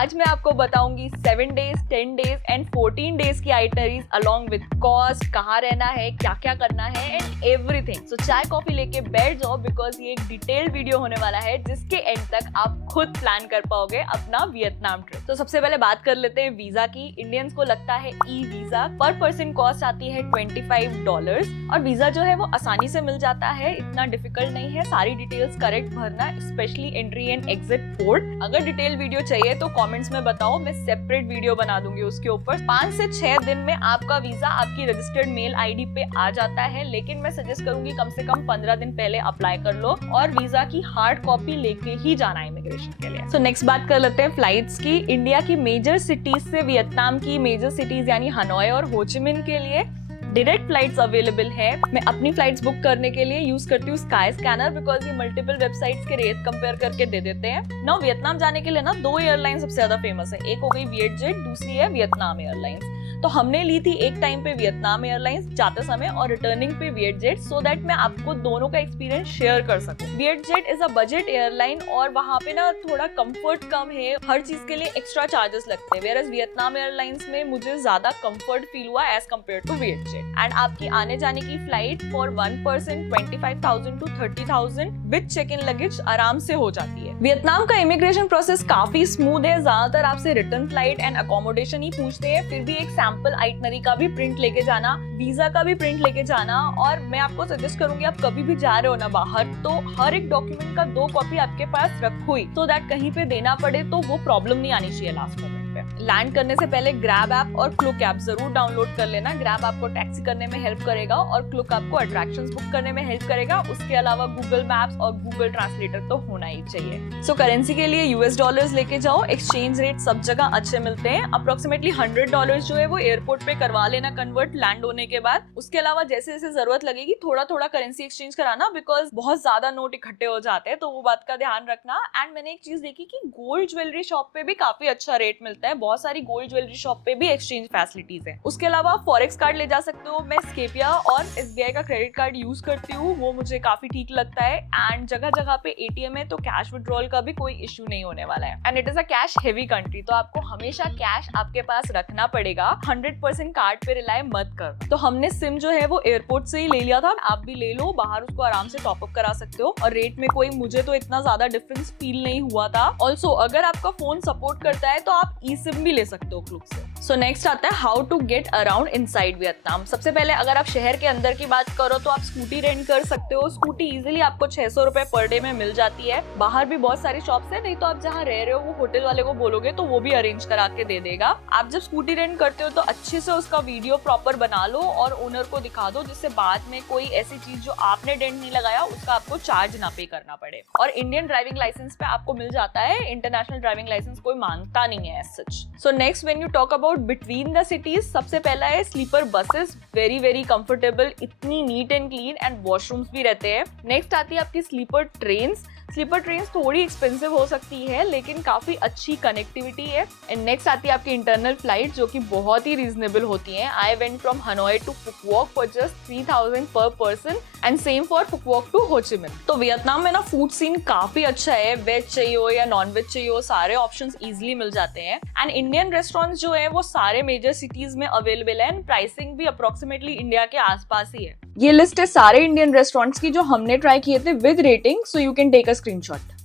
आज मैं आपको बताऊंगी 7 डेज, 10 डेज एंड 14 डेज की आइटनरीज अलोंग विद कॉस्ट, कहाँ रहना है, क्या क्या करना है एंड एवरीथिंग। सो चाय कॉफी लेके बैठ जाओ बिकॉज ये एक डिटेल्ड वीडियो होने वाला है जिसके एंड तक आप खुद प्लान कर पाओगे अपना वियतनाम ट्रिप। तो सबसे पहले बात कर लेते हैं वीजा की। इंडियंस को लगता है ई वीजा, पर पर्सन कॉस्ट आती है $25 और वीजा जो है वो आसानी से मिल जाता है, इतना डिफिकल्ट नहीं है। सारी डिटेल्स करेक्ट भरना, specially entry and exit port. अगर डिटेल वीडियो चाहिए तो कमेंट्स में बताओ, मैं सेपरेट वीडियो बना दूंगी उसके ऊपर। 5 से 6 दिन में आपका वीजा आपकी रजिस्टर्ड मेल आईडी पे आ जाता है, लेकिन मैं सजेस्ट करूंगी कम से कम 15 दिन पहले अप्लाई कर लो और वीजा की हार्ड कॉपी लेके ही जाना है इमिग्रेशन के लिए। सो नेक्स्ट बात कर लेते हैं फ्लाइट्स की। इंडिया की मेजर सिटीज से वियतनाम की मेजर सिटीज यानी हनोई और होचिमिन के लिए डायरेक्ट फ्लाइट्स अवेलेबल है। मैं अपनी फ्लाइट्स बुक करने के लिए यूज करती हूँ स्काई स्कैनर बिकॉज ये मल्टीपल वेबसाइट्स के रेट कंपेयर करके दे देते हैं। नाउ वियतनाम जाने के लिए ना 2 एयरलाइन सबसे ज्यादा फेमस है, एक हो गई वियतजेट, दूसरी है वियतनाम एयरलाइंस। तो हमने ली थी एक टाइम पे वियतनाम एयरलाइंस जाते समय और रिटर्निंग पे वियतजेट, सो दैट मैं आपको दोनों का एक्सपीरियंस शेयर कर सकूं। VietJet is a budget airline और वहाँ पे ना थोड़ा कंफर्ट कम है, हर चीज के लिए एक्स्ट्रा चार्जेस लगते हैं। वेयर एज वियतनाम एयरलाइंस में मुझे ज्यादा कंफर्ट फील हुआ as compare to Vietjet. And आपकी आने जाने की flight for 1 person 25,000 to 30,000 with check in luggage आराम से हो जाती है। वियतनाम का इमिग्रेशन प्रोसेस काफी स्मूथ है, ज्यादातर आपसे रिटर्न फ्लाइट एंड अकोमोडेशन ही पूछते हैं, फिर भी एक सैंपल आइटनरी का भी प्रिंट लेके जाना, वीजा का भी प्रिंट लेके जाना। और मैं आपको सजेस्ट करूंगी आप कभी भी जा रहे हो ना बाहर, तो हर एक डॉक्यूमेंट का 2 कॉपी आपके पास रखो ही, सो दैट कहीं पे देना पड़े तो वो प्रॉब्लम नहीं आनी चाहिए लास्ट मोमेंट पे। लैंड करने से पहले ग्रैब ऐप और क्लुक ऐप जरूर डाउनलोड कर लेना। ग्रैब आपको टैक्सी करने में हेल्प करेगा और क्लुक आपको अट्रैक्शंस बुक करने में हेल्प करेगा। उसके अलावा गूगल मैप्स और गूगल ट्रांसलेटर तो होना ही चाहिए। सो करेंसी के लिए यूएस डॉलर्स लेके जाओ, एक्सचेंज रेट सब जगह अच्छे मिलते हैं। अप्रोक्सीमेटली $100 जो है वो एयरपोर्ट पे करवा लेना कन्वर्ट लैंड होने के बाद। उसके अलावा जैसे जैसे जरूरत लगेगी थोड़ा थोड़ा करेंसी एक्सचेंज कराना बिकॉज बहुत ज्यादा नोट इकट्ठे हो जाते हैं, तो वो बात का ध्यान रखना। एंड मैंने एक चीज देखी कि गोल्ड ज्वेलरी शॉप पे भी काफी अच्छा रेट मिलता है, बहुत सारी गोल्ड ज्वेलरी शॉप पे भी एक्सचेंज फैसिलिटीज है। उसके अलावा फॉरेक्स कार्ड ले जा सकते हो। मैं स्केपिया और एसबीआई का क्रेडिट कार्ड यूज करती हूँ, वो मुझे काफी ठीक लगता है। एंड जगह जगह पे एटीएम है तो कैश विड्रॉल का भी कोई इश्यू नहीं होने वाला है। And it is a cash heavy country, तो आपको हमेशा कैश आपके पास रखना पड़ेगा। 100% कार्ड पे रिलाय मत कर। तो हमने सिम जो है वो एयरपोर्ट से ही ले लिया था, आप भी ले लो, बाहर उसको आराम से टॉप अप करा सकते हो। और रेट में कोई मुझे तो इतना ज्यादा डिफरेंस फील नहीं हुआ था। ऑल्सो अगर आपका फोन सपोर्ट करता है तो आप ई सिम भी ले सकते हो क्लुक से। सो नेक्स्ट आता है how to get around inside Vietnam. सबसे पहले अगर आप शहर के अंदर की बात करो तो आप स्कूटी रेंट कर सकते हो। स्कूटी इजीली आपको 600 रुपए पर डे में मिल जाती है। बाहर भी बहुत सारी शॉप्स है, नहीं तो आप जहाँ रह रहे हो वो होटल वाले को बोलोगे तो वो भी अरेंज करा के दे देगा। आप जब स्कूटी रेंट करते हो तो अच्छे से उसका वीडियो प्रॉपर बना लो और ओनर को दिखा दो, जिससे बाद में कोई ऐसी चीज जो आपने डेंट नहीं लगाया उसका आपको चार्ज ना पे करना पड़े। और इंडियन ड्राइविंग लाइसेंस पे आपको मिल जाता है, इंटरनेशनल ड्राइविंग लाइसेंस कोई मांगता नहीं है as such. So next when you talk about between the cities, सबसे पहला है sleeper buses, very very comfortable, इतनी neat and clean and washrooms भी रहते हैं। नेक्स्ट आती है आपकी स्लीपर ट्रेन्स। स्लीपर ट्रेन थोड़ी एक्सपेंसिव हो सकती है लेकिन काफी अच्छी कनेक्टिविटी है। एंड नेक्स्ट आती है आपकी इंटरनल फ्लाइट जो कि बहुत ही रीजनेबल होती हैं। I went from Hanoi to Phu Quoc for just 3,000 पर person and same for Phu Quoc to Ho Chi Minh. तो वियतनाम में ना फूड सीन काफी अच्छा है, वेज चाहिए हो या नॉन वेज चाहिए हो सारे ऑप्शंस इजीली मिल जाते हैं। एंड इंडियन रेस्टोरेंट्स जो है वो सारे मेजर सिटीज में अवेलेबल है एंड प्राइसिंग भी अप्रोक्सीमेटली इंडिया के आसपास ही है। ये लिस्ट है सारे इंडियन रेस्टोरेंट्स की जो हमने ट्राई किए थे with rating, so you can take a screenshot.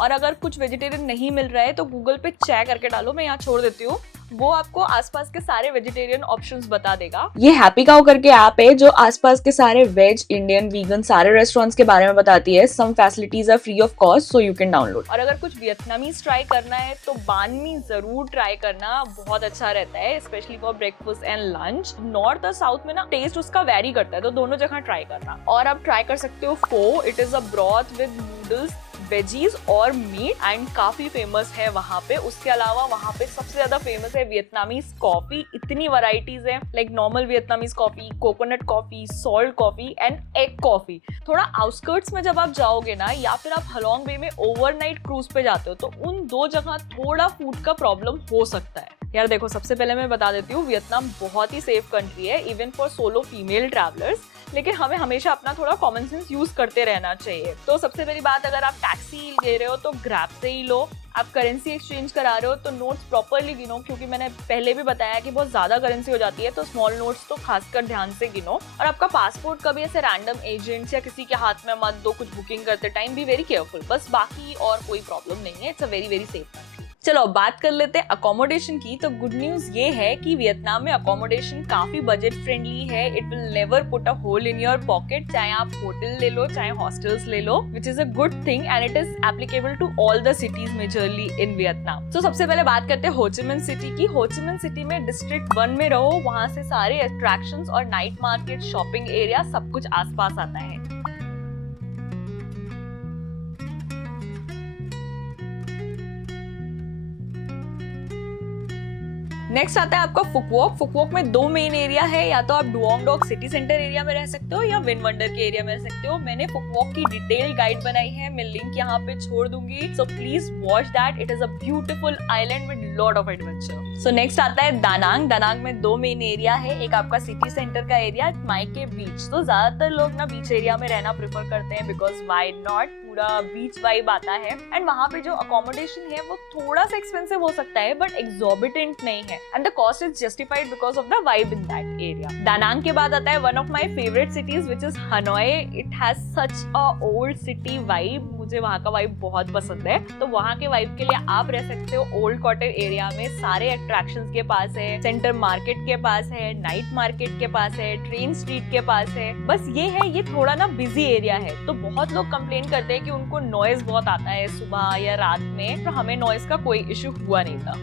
और अगर कुछ वेजिटेरियन नहीं मिल रहा है तो गूगल पे चेक करके डालो, मैं यहाँ छोड़ देती हूँ, वो आपको आसपास के सारे वेजिटेरियन ऑप्शंस बता देगा। ये हैप्पी काउ करके ऐप है जो आसपास के सारे वेज, इंडियन, वीगन सारे रेस्टोरेंट्स के बारे में बताती है। Some facilities are free of cost, so you can download. और अगर कुछ वियतनामीज ट्राई करना है तो बान मी जरूर ट्राई करना, बहुत अच्छा रहता है specially for breakfast and lunch. North और साउथ में ना टेस्ट उसका वेरी करता है, तो दोनों जगह ट्राई करना। और आप ट्राई कर सकते हो pho, it is a broth with noodles, veggies और मीट एंड काफी फेमस है वहाँ पे। उसके अलावा वहाँ पे सबसे ज्यादा फेमस है वियतनामीज कॉफी, इतनी वैरायटीज है, like normal Vietnamese coffee, coconut coffee, salt coffee and egg coffee. थोड़ा आउटस्कर्ट्स में जब आप जाओगे ना या फिर आप हलोंग बे में ओवरनाइट क्रूज पे जाते हो तो उन 2 जगह थोड़ा फूड का प्रॉब्लम हो सकता है। यार देखो, सबसे पहले मैं बता देती हूँ वियतनाम बहुत ही सेफ कंट्री है even for solo female travellers, लेकिन हमें हमेशा अपना थोड़ा कॉमन सेंस यूज करते रहना चाहिए। तो सबसे पहली बात, अगर आप टैक्सी ले रहे हो तो ग्रैब से ही लो, आप करेंसी एक्सचेंज करा रहे हो तो नोट्स प्रॉपरली गिनो, क्योंकि मैंने पहले भी बताया कि बहुत ज्यादा करेंसी हो जाती है, तो स्मॉल नोट्स तो खासकर ध्यान से गिनो। और आपका पासपोर्ट कभी ऐसे रैंडम एजेंट्स या किसी के हाथ में मत दो कुछ बुकिंग करते टाइम, बी वेरी केयरफुल। बस बाकी और कोई प्रॉब्लम नहीं है, it's a very very safe country. चलो अब बात कर लेते हैं अकोमोडेशन की। तो गुड न्यूज ये है कि वियतनाम में अकोमोडेशन काफी बजट फ्रेंडली है। It will never put a hole in your pocket, चाहे आप होटल ले लो चाहे हॉस्टल्स ले लो, which is a good thing and it is applicable to all the cities majorly in Vietnam. तो सबसे पहले बात करते हैं हो ची मिन सिटी की। हो ची मिन सिटी में डिस्ट्रिक्ट 1 में रहो, वहां से सारे अट्रैक्शंस और नाइट मार्केट, शॉपिंग एरिया सब कुछ आसपास आता है। नेक्स्ट आता है आपका फुक वॉक। फुक वॉक में 2 मेन एरिया है, या तो आप Duong Dong city centre area में रह सकते हो या विन वंडर के एरिया में रह सकते हो। मैंने फुक वॉक की डिटेल गाइड बनाई है, मैं लिंक यहाँ पे छोड़ दूंगी, so please watch that. It is a beautiful island with lot of adventure. So next आता है दानांग। दानांग में 2 मेन एरिया है, एक आपका सिटी सेंटर का एरिया, माइके बीच। तो ज्यादातर लोग ना बीच एरिया में रहना प्रेफर करते हैं, बिकॉज व्हाई नॉट, पूरा बीच वाइब आता है। एंड वहाँ पे जो अकोमोडेशन है वो थोड़ा सा एक्सपेंसिव हो सकता है, बट एक्सॉर्बिटेंट नहीं है, and the cost is justified because of the vibe in that area. दानांग के बाद आता है one of my favourite cities which is Hanoi. It has such a old city vibe, मुझे वहाँ का वाइब बहुत पसंद है। तो वहाँ के वाइब के लिए आप रह सकते हो ओल्ड क्वार्टर एरिया में, सारे अट्रैक्शंस के पास है, सेंटर मार्केट के पास है, नाइट मार्केट के पास है, ट्रेन स्ट्रीट के पास है। बस ये है, ये थोड़ा ना बिजी एरिया है, तो बहुत लोग कंप्लेन करते हैं कि उनको नॉइज बहुत आता है सुबह या रात में, तो हमें नॉइज का कोई इश्यू हुआ नहीं था।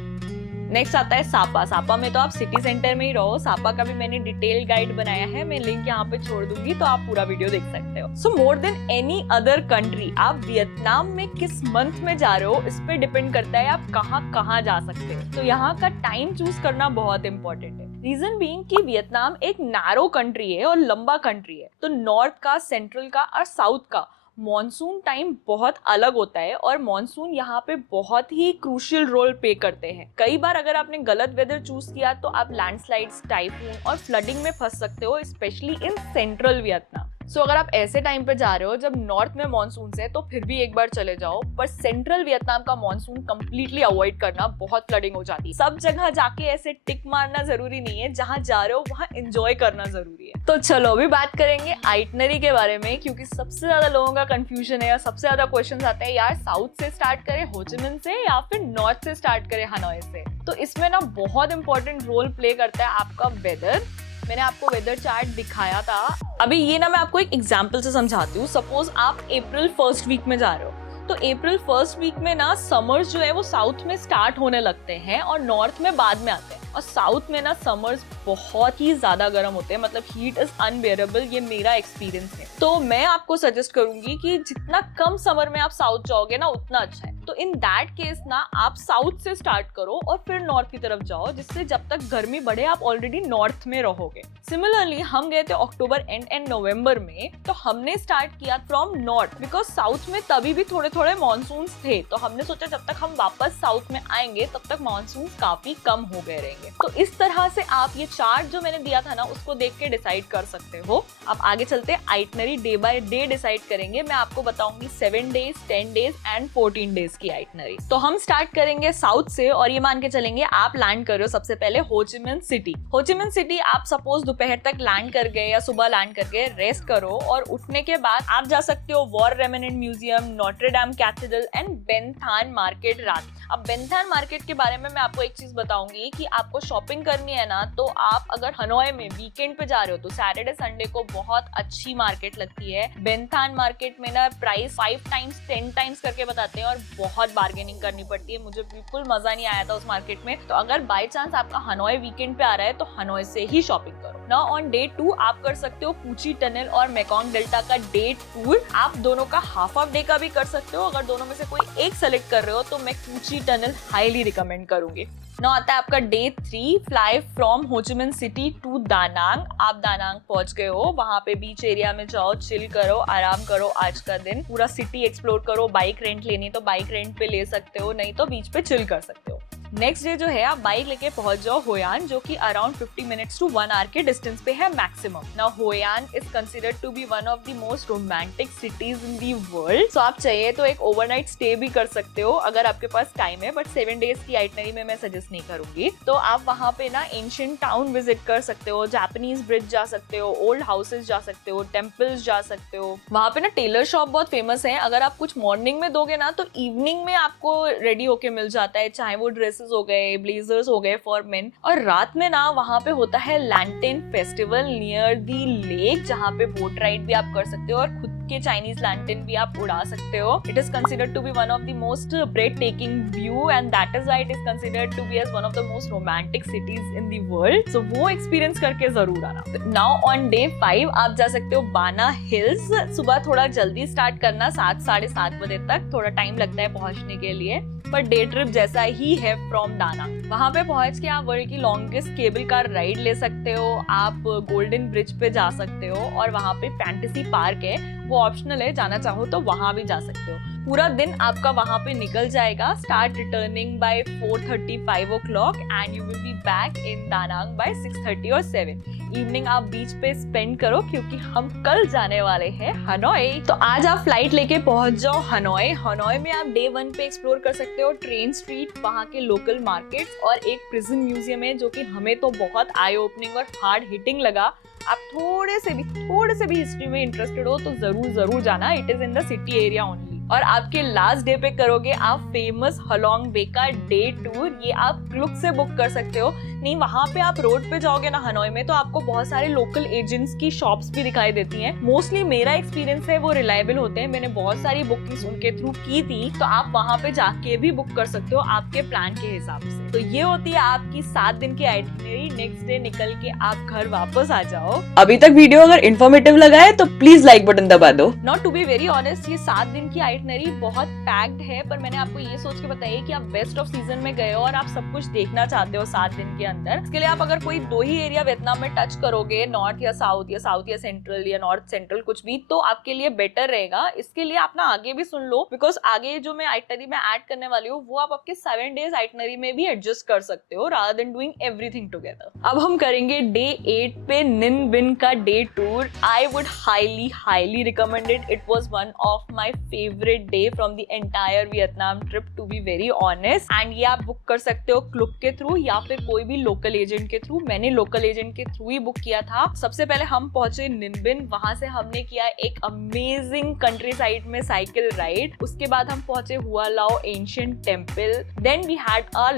नेक्स्ट आता है सापा। सापा में तो आप सिटी सेंटर में ही रहो। सापा का भी मैंने डिटेल गाइड बनाया है, मैं लिंक यहाँ पे छोड़ दूंगी, तो आप पूरा वीडियो देख सकते हो। So more than any other country, आप वियतनाम में किस मंथ में जा रहे हो इस पे डिपेंड करता है आप कहाँ कहाँ जा सकते हो। तो यहाँ का टाइम चूज करना बहुत इंपॉर्टेंट है। रीजन बीइंग कि वियतनाम एक नैरो कंट्री है और लंबा कंट्री है, तो नॉर्थ का, सेंट्रल का और साउथ का मॉनसून टाइम बहुत अलग होता है, और मॉनसून यहाँ पे बहुत ही क्रूशियल रोल प्ले करते हैं। कई बार अगर आपने गलत वेदर चूज किया तो आप लैंडस्लाइड्स, टाइफून और फ्लडिंग में फंस सकते हो, स्पेशली इन सेंट्रल वियतनाम। सो अगर आप ऐसे टाइम पे जा रहे हो जब नॉर्थ में मॉनसून है, तो फिर भी एक बार चले जाओ, पर सेंट्रल वियतनाम का मॉनसून कंप्लीटली अवॉइड करना, बहुत फ्लडिंग हो जाती है। सब जगह जाके ऐसे टिक मारना जरूरी नहीं है, जहाँ जा रहे हो वहाँ एंजॉय करना जरूरी है। तो चलो अभी बात करेंगे आइटनरी के बारे में, क्योंकि सबसे ज्यादा लोगों का कंफ्यूजन है, सबसे ज्यादा क्वेश्चंस आते हैं, यार साउथ से स्टार्ट करें हो ची मिन से या फिर नॉर्थ से स्टार्ट करें हनोई से। तो इसमें ना बहुत इंपॉर्टेंट रोल प्ले करता है आपका वेदर। मैंने आपको वेदर चार्ट दिखाया था। अभी ये ना मैं आपको एक एग्जांपल से समझाती हूँ। सपोज आप अप्रैल 1st वीक में जा रहे हो, तो अप्रैल 1st वीक में ना समर्स जो है वो साउथ में स्टार्ट होने लगते हैं और नॉर्थ में बाद में आते हैं। और साउथ में ना समर्स बहुत ही ज्यादा गर्म होते हैं, मतलब हीट इज अनबेरेबल, ये मेरा एक्सपीरियंस है। तो मैं आपको सजेस्ट करूंगी कि जितना कम समर में आप साउथ जाओगे ना उतना अच्छा है। तो इन दैट केस ना आप साउथ से स्टार्ट करो और फिर नॉर्थ की तरफ जाओ, जिससे जब तक गर्मी बढ़े आप ऑलरेडी नॉर्थ में रहोगे। सिमिलरली हम गए थे अक्टूबर एंड नवंबर में, तो हमने स्टार्ट किया फ्रॉम नॉर्थ, बिकॉज साउथ में तभी भी थोड़े थोड़े मानसून थे, तो हमने सोचा जब तक हम वापस साउथ में आएंगे तब तक मानसून काफी कम हो गए रहेंगे। तो इस तरह से आप ये चार्ट जो मैंने दिया था ना उसको देख के डिसाइड कर सकते हो। अब आगे चलते हैं, itinerary day by day decide करेंगे। मैं आपको बताऊंगी 7 डेज, 10 डेज एंड 14 डेज की आइटनरी। तो हम स्टार्ट करेंगे साउथ से, और ये मान के चलेंगे आप लैंड कर रहे हो सबसे पहले हो ची मिन सिटी। हो ची मिन सिटी आप सपोज दोपहर तक लैंड कर गए या सुबह लैंड कर गए, रेस्ट करो, और उठने के बाद आप जा सकते हो war remnant museum, Notre Dame cathedral and Ben than market रात। अब बेन थान मार्केट के बारे में मैं आपको एक चीज बताऊंगी कि आपको शॉपिंग करनी है ना, तो आप अगर हनोई में वीकेंड पे जा रहे हो तो सैटरडे संडे को बहुत अच्छी मार्केट लगती है। बेन थान मार्केट में ना प्राइस 5 टाइम्स 10 टाइम्स करके बताते हैं और बहुत बार्गेनिंग करनी पड़ती है। मुझे बिल्कुल मजा नहीं आया था उस मार्केट में। तो अगर बाय चांस आपका हनोई वीकेंड पे आ रहा है तो हनोई से ही शॉपिंग करो। ना ऑन डे 2 आप कर सकते हो कूची टनल और मेकोंग डेल्टा का डे टूर। आप दोनों का हाफ डे का भी कर सकते हो। अगर दोनों में से कोई एक सेलेक्ट कर रहे हो तो मैं कूची टनल हाईली रिकमेंड करूंगी। ना आता है आपका डे 3, फ्लाई फ्रॉम हो ची मिन सिटी टू दानांग। आप दानांग पहुंच गए हो, वहां पे बीच एरिया में जाओ, चिल करो, आराम करो। आज का दिन पूरा सिटी एक्सप्लोर करो। बाइक रेंट लेनी तो बाइक रेंट पे ले सकते हो, नहीं तो बीच पे चिल कर सकते हो। नेक्स्ट डे जो है आप बाइक लेके पहुंच जाओ होयान, जो कि अराउंड 50 मिनट्स टू 1 आवर के डिस्टेंस पे है maximum. Now Hoi An is considered to be one of the most romantic cities in the world. So आप चाहिए तो एक ओवरनाइट स्टे भी कर सकते हो अगर आपके पास टाइम है, बट 7 डेज की आइटनरी में मैं सजेस्ट नहीं करूंगी। तो आप वहाँ पे ना एंशिएंट टाउन विजिट कर सकते हो, जापानीज ब्रिज जा सकते हो, ओल्ड हाउसेज जा सकते हो, टेम्पल्स जा सकते हो। वहाँ पे ना टेलर शॉप बहुत फेमस है, अगर आप कुछ मॉर्निंग में दोगे ना तो इवनिंग में आपको रेडी होके मिल जाता है, चाहे वो ड्रेसेस हो गए, ब्लेजर्स हो गए फॉर मेन। और रात में ना वहाँ पे होता है लैंटेन फेस्टिवल नियर दी लेक, जहाँ पे बोट राइड भी आप कर सकते हो और खुद के चाइनीज लैंटेन भी आप उड़ा सकते हो। It is considered to be one of the most breathtaking view and that is why it is considered to be as one of the most romantic cities in the world. So वो experience करके जरूर आना। Now on day 5 आप जा सकते हो बाना hills. सुबह थोड़ा जल्दी स्टार्ट करना, 7 साढ़े 7 बजे तक, थोड़ा टाइम लगता है पहुंचने के लिए, पर डे ट्रिप जैसा ही है फ्रॉम दाना। वहां पे पहुंच के आप वर्ल्ड की लॉन्गेस्ट केबल कार राइड ले सकते हो, आप गोल्डन ब्रिज पे जा सकते हो और वहां पे फैंटेसी पार्क है, वो ऑप्शनल है, जाना चाहो तो वहां भी जा सकते हो। पूरा दिन आपका वहां पे निकल जाएगा। Start returning by 4:30 5 o'clock and you will be back in Danang by 6:30 और 7। इवनिंग आप बीच पे स्पेंड करो क्योंकि हम कल जाने वाले हैं हनोई। तो आज आप फ्लाइट लेके पहुंच जाओ हनोई। हनोई में आप डे 1 पे एक्सप्लोर कर सकते हो ट्रेन स्ट्रीट, वहाँ के लोकल मार्केट्स और एक प्रिजन म्यूजियम है जो कि हमें तो बहुत आई ओपनिंग और हार्ड हिटिंग लगा। आप थोड़े से भी हिस्ट्री में इंटरेस्टेड हो तो जरूर जाना। It is in the city area only. और आपके लास्ट डे पे करोगे आप फेमस हलोंग बे का डे टूर। ये आप क्लुक से बुक कर सकते हो। नहीं, वहाँ पे आप रोड पे जाओगे ना हनोई में, तो आपको बहुत सारे लोकल एजेंट्स की शॉप्स भी दिखाई देती हैं। मोस्टली मेरा एक्सपीरियंस है वो रिलायबल होते हैं, मैंने बहुत सारी बुकिंग्स उनके थ्रू की थी। तो आप वहाँ पे जाके भी बुक कर सकते हो आपके प्लान के हिसाब से। तो ये होती है आपकी 7 दिन की आइटिनरी। नेक्स्ट डे निकल के आप घर वापस आ जाओ। अभी तक वीडियो अगर इन्फॉर्मेटिव लगा है तो प्लीज लाइक बटन दबा दो। Not to be very honest, ये 7 दिन की आइटिनरी बहुत पैक्ड है, पर मैंने आपको ये सोच के बताइए कि आप बेस्ट ऑफ सीजन में गए हो और आप सब कुछ देखना चाहते हो 7 दिन के अंदर। इसके लिए आप अगर कोई 2 ही एरिया वियतनाम में टच करोगे, नॉर्थ या साउथ या सेंट्रल या नॉर्थ सेंट्रल कुछ भी, तो आपके लिए बेटर रहेगा। इसके लिए आप ना आगे भी सुन लो, बिकॉज आगे जो मैं आइटिनरी में ऐड करने वाली हूँ वो आप आपके 7 डेज आइटिनरी में भी एडजस्ट कर सकते हो rather than doing everything together. अब हम करेंगे डे 8 पे निन बिन का day tour. I would highly recommend it. It was one of my favourite day from the entire Vietnam trip, to be very honest. And ये आप book कर सकते हो क्लुक के थ्रू या फिर कोई भी लोकल एजेंट के थ्रू। मैंने लोकल एजेंट के थ्रू ही बुक किया था। सबसे पहले हम पहुंचे निनबिन, वहां से हमने किया एक अमेजिंग कंट्री साइड में साइकिल राइड। उसके बाद हम पहुंचे Hoa Lu ancient temple. Then we had a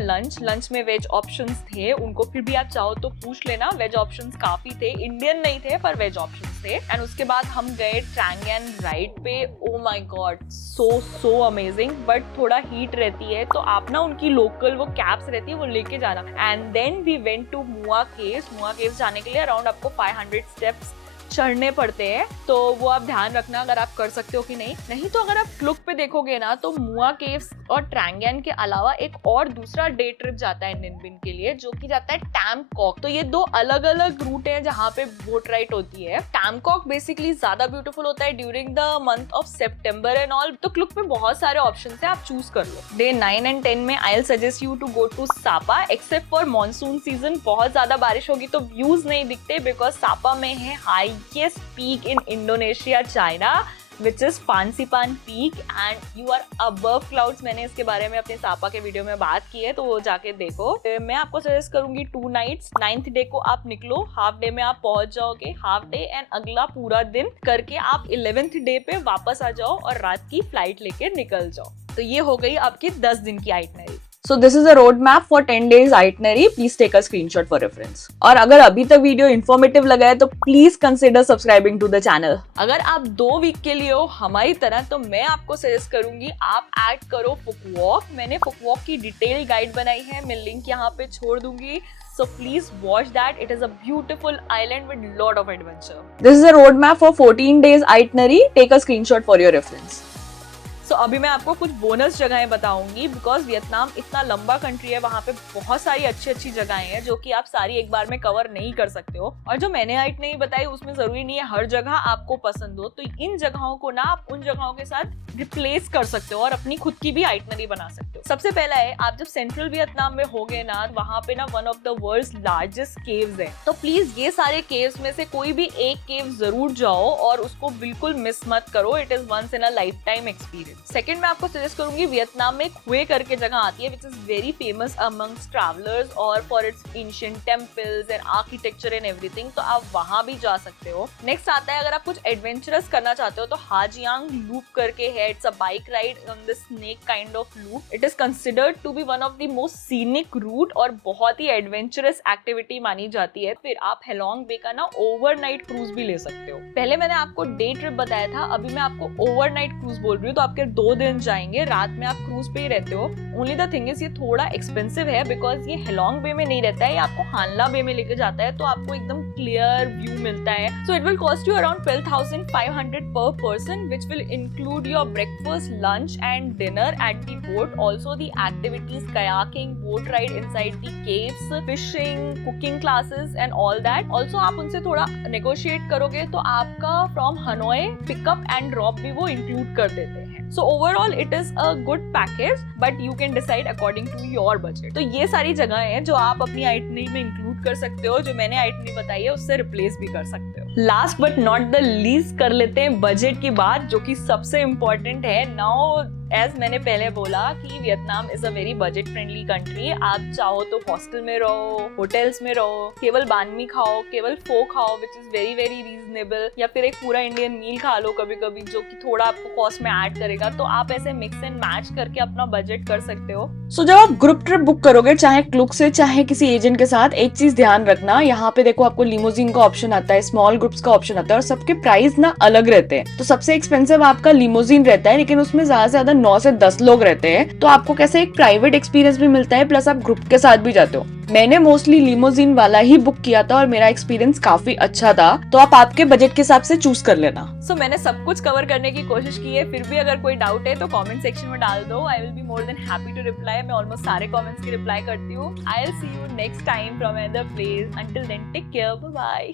lunch में वेज ऑप्शंस थे, उनको फिर भी आप चाहो तो पूछ लेना, वेज ऑप्शंस काफी थे, इंडियन नहीं थे पर वेज ऑप्शंस थे। एंड उसके बाद हम गए ट्रैंगन राइड पे। Oh my God, so amazing, but थोड़ा हीट रहती है तो आप ना उनकी लोकल वो कैप्स रहती है वो लेके जाना। And then we went to Mua caves जाने के लिए अराउंड आपको 500 स्टेप्स चढ़ने पड़ते हैं, तो वो आप ध्यान रखना अगर आप कर सकते हो कि नहीं तो अगर आप क्लुक पे देखोगे ना तो मुआ केव्स और ट्रैंगन के अलावा एक और दूसरा डे ट्रिप जाता है निनबिन के लिए, जो कि जाता है टैमकॉक। तो ये 2 अलग अलग रूट हैं जहाँ पे बोट राइड होती है। टैमकॉक बेसिकली ज्यादा ब्यूटीफुल होता है during the month of September and all. तो क्लुक पे बहुत सारे ऑप्शन है, आप चूज कर लो। डे 9 एंड 10 में I will suggest you to go to Sapa, except for monsoon season. बहुत ज्यादा बारिश होगी तो व्यूज नहीं दिखते, बिकॉज सापा में है highest peak in Indonesia China, which is Fansipan Peak and you are above clouds। मैंने इसके बारे में अपने सापा के वीडियो में बात की है, तो वो जाके देखो। मैं आपको सजेस्ट करूंगी 2 नाइट्स। 9th डे को आप निकलो, हाफ डे में आप पहुंच जाओगे, हाफ डे एंड अगला पूरा दिन करके आप 11th डे पे वापस आ जाओ और रात की फ्लाइट लेके निकल जाओ। तो ये हो गई आपकी 10 दिन की itinerary. So this is a roadmap for 10 days itinerary. Please take a screenshot for reference. और अगर अभी तक वीडियो इन्फॉर्मेटिव लगा है तो please consider subscribing to the channel. अगर आप 2 वीक के लिए हो हमारी तरह, तो मैं आपको सजेस्ट करूंगी आप ऐड करो फुकवॉक। मैंने फुकवॉक की डिटेल गाइड बनाई है, मैं लिंक यहाँ पे छोड़ दूंगी। So please watch that. It is a beautiful island with lot of adventure. This is a roadmap for 14 days itinerary. Take a screenshot for your reference. So अभी मैं आपको कुछ बोनस जगहें बताऊंगी, बिकॉज वियतनाम इतना लंबा कंट्री है, वहाँ पे बहुत सारी अच्छी जगहें हैं जो कि आप सारी एक बार में कवर नहीं कर सकते हो। और जो मैंने आइटनरी बताई उसमें जरूरी नहीं है हर जगह आपको पसंद हो, तो इन जगहों को ना आप उन जगहों के साथ रिप्लेस कर सकते हो और अपनी खुद की भी आइटनरी बना सकते हो। हो। सबसे पहला है, आप जब सेंट्रल वियतनाम में होगे ना, वहाँ पे ना one of the world's largest caves है, तो प्लीज ये सारे केव्स में से कोई भी एक केव जरूर जाओ और उसको बिल्कुल मिस मत करो। It is once in a life time experience. Second, मैं आपको सजेस्ट करूंगी, वियतनाम में हुए करके जगह आती है which is very famous amongst travellers और for its ancient temples and architecture and everything, तो आप वहां भी जा सकते हो। नेक्स्ट आता है, अगर आप कुछ एडवेंचरस करना चाहते हो तो हाजियांग लूप करके है। It's a bike ride on the snake kind of loop. It is considered to be one of the most scenic route और बहुत ही एडवेंचरस एक्टिविटी मानी जाती है। फिर आप हेलोंग बे का ना ओवरनाइट क्रूज भी ले सकते हो। पहले मैंने आपको डे ट्रिप बताया था, अभी मैं आपको ओवरनाइट क्रूज बोल रही हूँ, तो आपके 2 दिन जाएंगे, रात में आप क्रूज पे ही रहते हो। ओनली द थिंग इज ये थोड़ा एक्सपेंसिव है बिकॉज ये हेलोंग बे में नहीं रहता है, ये आपको हानला बे में लेके जाता है, तो आपको एकदम क्लियर व्यू मिलता है। So it will cost you around 12,500 per person, which will include your breakfast, lunch and dinner at the boat. Also the activities, kayaking, boat ride inside the caves, fishing, cooking classes and all that. Also आप उनसे थोड़ा negotiate करोगे तो आपका from Hanoi pickup and drop भी वो include कर देते हैं। So overall it is a good package, but you can decide according to your budget. तो ये सारी जगह हैं जो आप अपनी आइटनरी में इंक्लूड कर सकते हो, जो मैंने आइटनरी बताई है उससे रिप्लेस भी कर सकते हो। Last but not the least कर लेते हैं बजट की बात, जो कि सबसे इम्पोर्टेंट है। नाउ एज मैंने पहले बोला कि Vietnam is a very budget friendly country. आप चाहो तो हॉस्टल में रहो, होटल्स में रहो, केवल बान मी खाओ, केवल फो खाओ विच इज वेरी वेरी रीजनेबल, या फिर एक पूरा इंडियन मील खा लो कभी कभी, जो कि थोड़ा आपको कॉस्ट में ऐड करेगा। तो आप ऐसे मिक्स एंड मैच करके अपना बजट कर सकते हो। सो जब आप ग्रुप ट्रिप बुक करोगे, चाहे क्लुक से चाहे किसी एजेंट के साथ, एक चीज ध्यान रखना, यहाँ पे देखो आपको लिमोजिन का ऑप्शन आता है, स्मॉल ग्रुप्स का ऑप्शन आता है और सबके प्राइस ना अलग रहते हैं। तो सबसे एक्सपेंसिव आपका लिमोजिन रहता है, लेकिन उसमें ज्यादा से ज्यादा 9 से 10 लोग रहते हैं, तो आपको कैसे एक प्राइवेट एक्सपीरियंस भी मिलता है, प्लस आप ग्रुप के साथ भी जाते हो। मैंने मोस्टली लिमोजिन वाला ही बुक किया था और मेरा एक्सपीरियंस काफी अच्छा था, तो आप आपके बजट के हिसाब से चूज कर लेना। सो मैंने सब कुछ कवर करने की कोशिश की है, फिर भी अगर कोई डाउट है तो कमेंट सेक्शन में डाल दो। I will be more than happy to reply. मैं ऑलमोस्ट सारे कमेंट्स की रिप्लाई करती हूँ। I will see you next time from another place. Until then take care, bye bye.